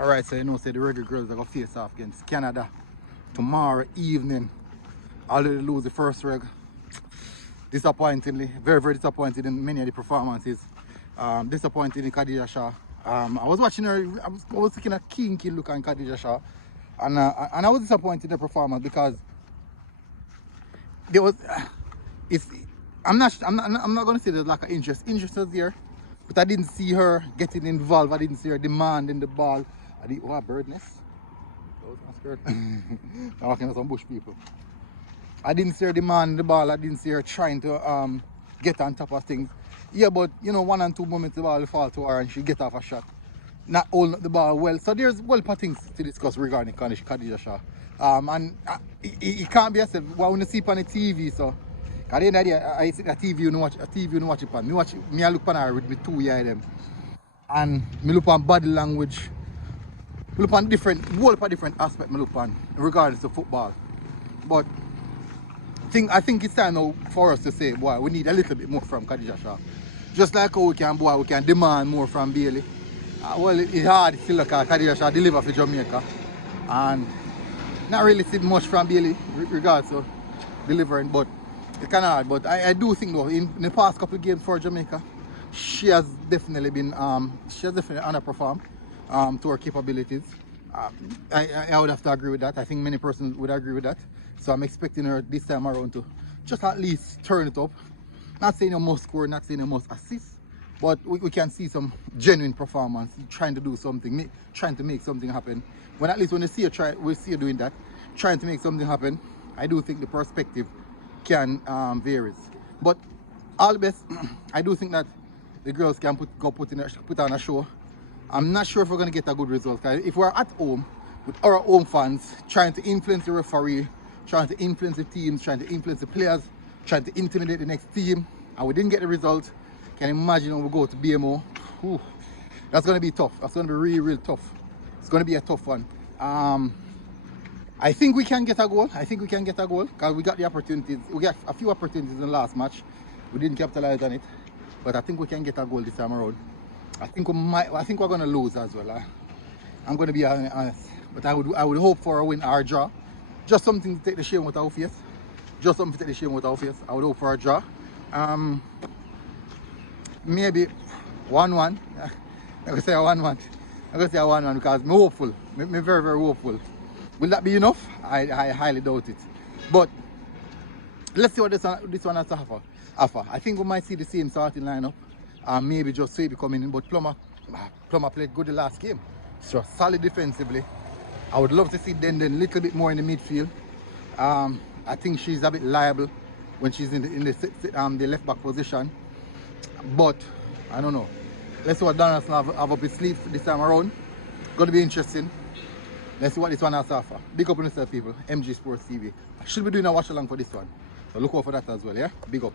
Alright, so you know, say the Reggae Girlz are going to face off against Canada tomorrow evening. Already lose the first reg. Disappointingly, very, very disappointed in many of the performances. Disappointed in Khadija Shah. I was watching her, I was taking a kinky look on Khadija Shah. And I was disappointed in the performance because there was, I'm not going to say there's lack of interest. Interest was there, but I didn't see her getting involved. I didn't see her demanding the ball. What bird nest? That was my skirt. I'm walking with some bush people. I didn't see her demanding the ball. I didn't see her trying to get on top of things. Yeah, but you know, 1 and 2 moments the ball will fall to her and she get off a shot. Not holding the ball well. So there's well things to discuss regarding Khadija Shah. And it can't be said what when you see it on the TV. So at the end of the day, I see a TV you know watch it on. Me I look on her with me 2 years them. And me look on body language. Me look on different aspect me look on regardless of football. But I think it's time now for us to say, boy, we need a little bit more from Khadija Shah. Just like how we can demand more from Bailey. Well, it's hard still look at Khadija Shah deliver for Jamaica. And not really see much from Bailey regards to delivering, but it's kind of hard. But I do think though, in the past couple of games for Jamaica, she has definitely been, underperformed to her capabilities. I would have to agree with that. I think many persons would agree with that. So I'm expecting her this time around to just at least turn it up. Not saying you must score, not saying you must assist, but we can see some genuine performance, trying to do something, trying to make something happen. When at least when we see you doing that, trying to make something happen, I do think the perspective can vary. But all the best, I do think that the girls can put on a show. I'm not sure if we're going to get a good result. If we're at home with our home fans, trying to influence the referee, trying to influence the teams, trying to influence the players, trying to intimidate the next team, and we didn't get the result, can you imagine when we go to BMO? Whew, that's going to be tough. That's going to be really, really tough. It's going to be a tough one. I think we can get a goal. Because we got the opportunities. We got a few opportunities in the last match. We didn't capitalize on it. But I think we can get a goal this time around. I think we're going to lose as well. I'm going to be honest. But I would hope for a win or a draw. Just something to take the shame with our face. I would hope for a draw. Maybe 1-1. I'm going to say a 1-1. Because I'm hopeful. I'm very, very hopeful. Will that be enough? I highly doubt it. But let's see what this one has to offer. I think we might see the same starting lineup. Maybe just Swaby coming in. But Plummer played good the last game. So solid defensively. I would love to see Denden a little bit more in the midfield. I think she's a bit liable when she's in the left back position. But I don't know. Let's see what Donaldson have up his sleeve this time around. Gonna be interesting. Let's see what this one has to offer. Big up on yourself, people. MG Sports TV. I should be doing a watch along for this one. So look out for that as well, yeah? Big up.